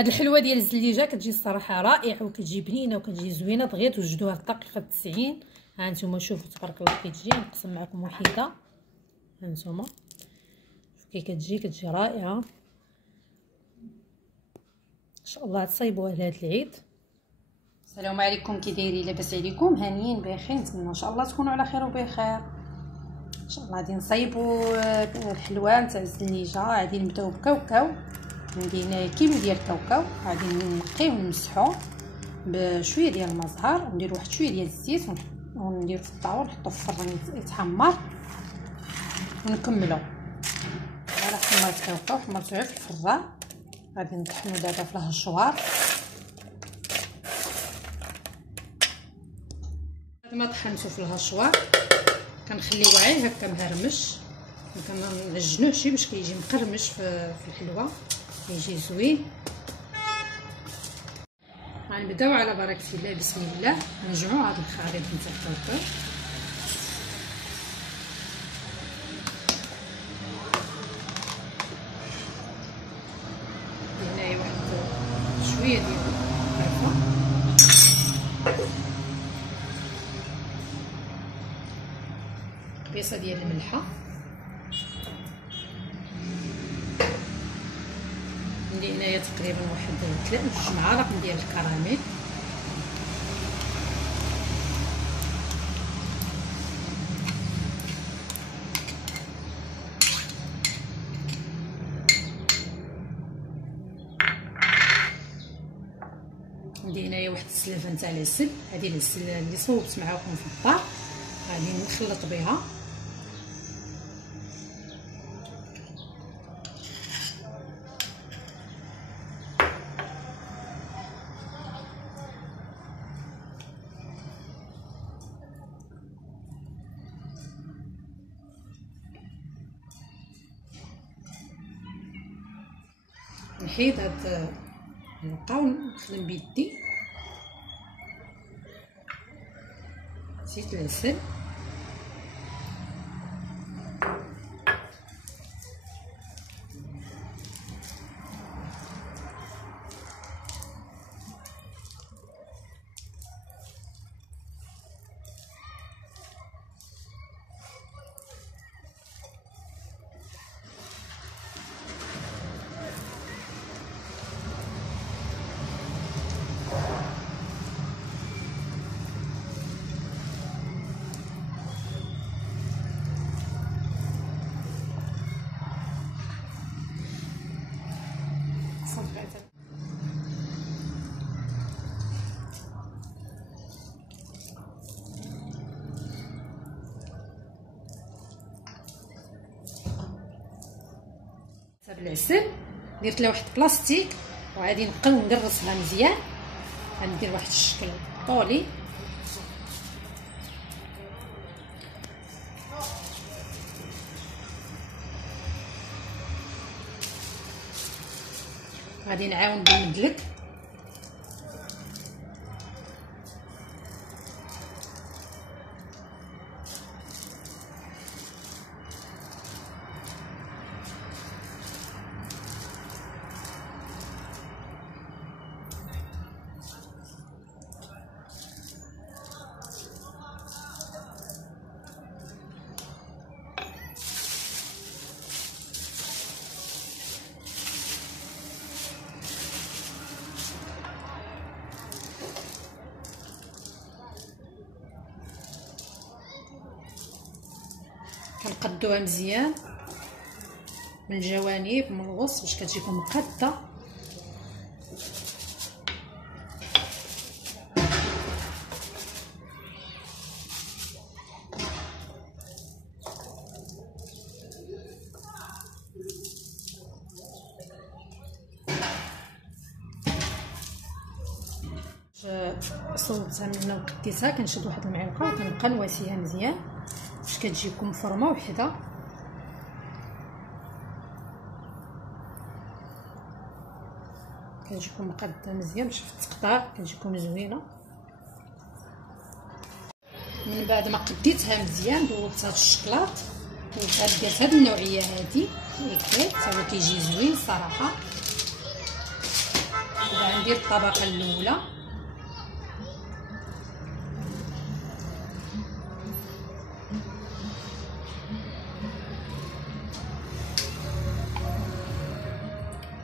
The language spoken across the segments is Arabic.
هاد الحلوه ديال الزليجه كتجي الصراحه رائعه وكتجي بنينه وكتجي زوينه. دغيا توجدوها في دقيقه 90. ها انتم شوفوا تبارك الله كتجي. نقسم معكم وحده. ها انتم كي كتجي رائعه ان شاء الله تصايبوها لهاد العيد. السلام عليكم، كي دايرين؟ لاباس عليكم؟ هانيين بخير؟ نتمنى ان شاء الله تكونوا على خير وبخير. ان شاء الله غادي نصايبوا الحلوه نتاع الزليجه. غادي نبداو بكاوكاو. عندي هنايا كيلو ديال الكاوكاو. غادي نقيوه ونمسحوه بشويه ديال المزهر وندير واحد شويه ديال الزيت وندير في الطاول نحطو في الفران يتحمر ونكملو. انا حمرت الكاوكاو حمرته غير في الفران. غادي نطحنو دابا في الهشوار. بعد ما طحنته في الهشوار كنخليوه غير هكا مهرمش، ما نعجنوهش باش كيجي مقرمش في الحلوه كيجي زوين. غنبداو على بركه الله. بسم الله. نرجعوا هذا الخليط نتاع الكاوكاو. هنايا واحد شويه ديال القرفه، قبيصه ديال الملحه، عندي هنايا تقريبا واحد 3 معالق ديال الكراميل، عندي هنايا واحد السلافه نتاع العسل. هذه العسل اللي صوبت معاكم في الدار غادي نخلط بها. نحيد هاد الورقه ونخدم بيدي. زيت العسل، بالعسل درت لها واحد بلاستيك وغادي نبقاو ندرسها مزيان. غندير واحد الشكل طولي غادي نعاون بالمدلك. كنقدوها مزيان من الجوانب من الوسط باش كتجيكم مقاده. صوبتها منها وقديتها كنشد واحد المعلقه وكنبقى نواسيها مزيان باش كتجيكم فرمه وحده. كتجيكم مقاده مزيان باش في التقطاع كتجيكم زوينه. من بعد ما قديتها مزيان ذوبت هاد الشكلاط درت هاد النوعيه هادي هكا حتى هو كيجي زوين صراحه. غندير الطبقه الاولى،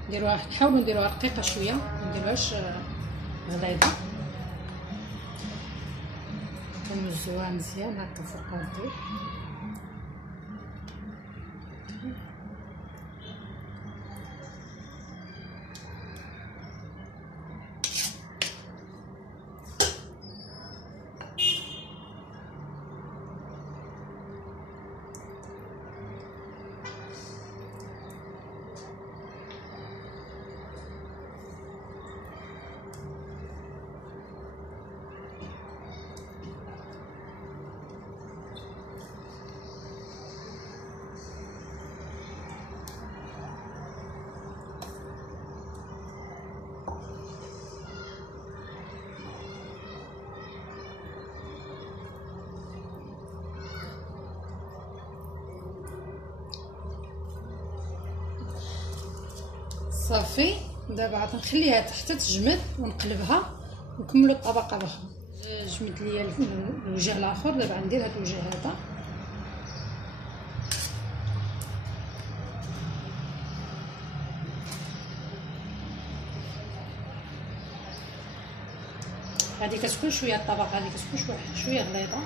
نديروها نحاولوا نديروها رقيقه شويه، ما نديروهاش غليظه. كنوزعوها مزيان هكا فوق الضو. صافي، دابا عاد نخليها حتى تجمد ونقلبها ونكملوا الطبقه الاخرى. جمد ليا الوجه الاخر، دابا غندير هذا الوجه هذا. هذه كتكون شويه الطبقه هذه كتكون شويه غليظه.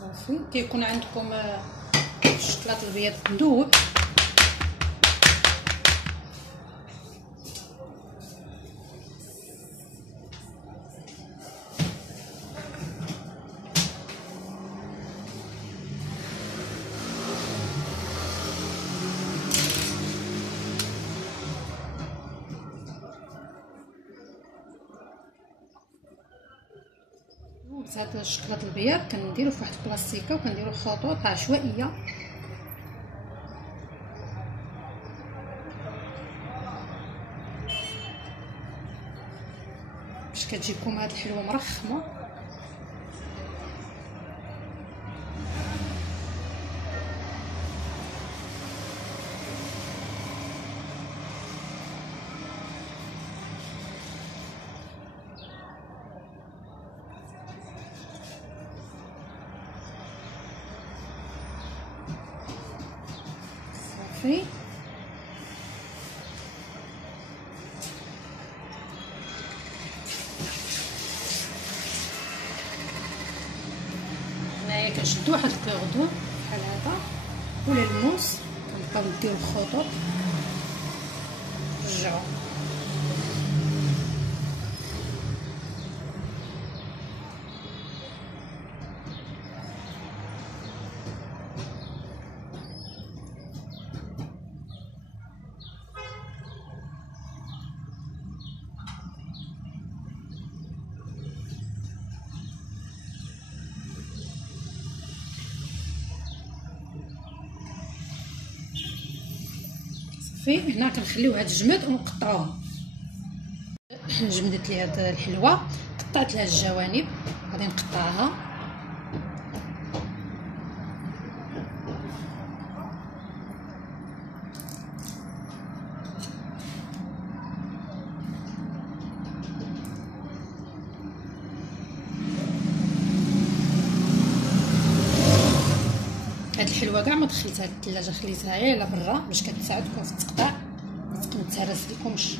صافي، كيكون عندكم الشكلاط الابيض مذوب. هذا الشكلاط الابيض كنديرو في واحد البلاستيكه وكنديرو خطوط عشوائيه باش كتجيكم هاد الحلوه مرخمه. صافي، هنايا كنشدو واحد الكوردون بحال هذا ولا الموس، كنبقاو نديرو الخطوط نرجعو. صافي، هنا كنخليوها تجمد ونقطعوها. جمدت لي هاد الحلوه، قطعت لها الجوانب، غادي نقطعها. هاد الحلوه كاع ما دخلتها للثلاجه، خليتها غير على برا باش كتساعدكم في التقطاع، ما تهرس لكمش.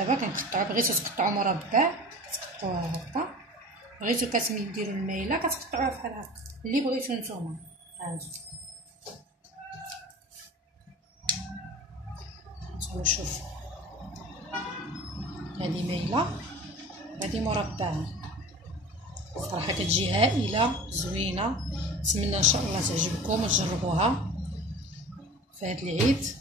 دابا كنقطعو، بغيتو تقطعو مربع كتقطعوها هكا، بغيتو كتديرو المايله كتقطعوها بحال هكا، اللي بغيتو نتوما. هانتوما شوف، هذه مايله هذه مربعه، صراحه كتجي هائله زوينه. نتمنى ان شاء الله تعجبكم وتجربوها في هذا العيد.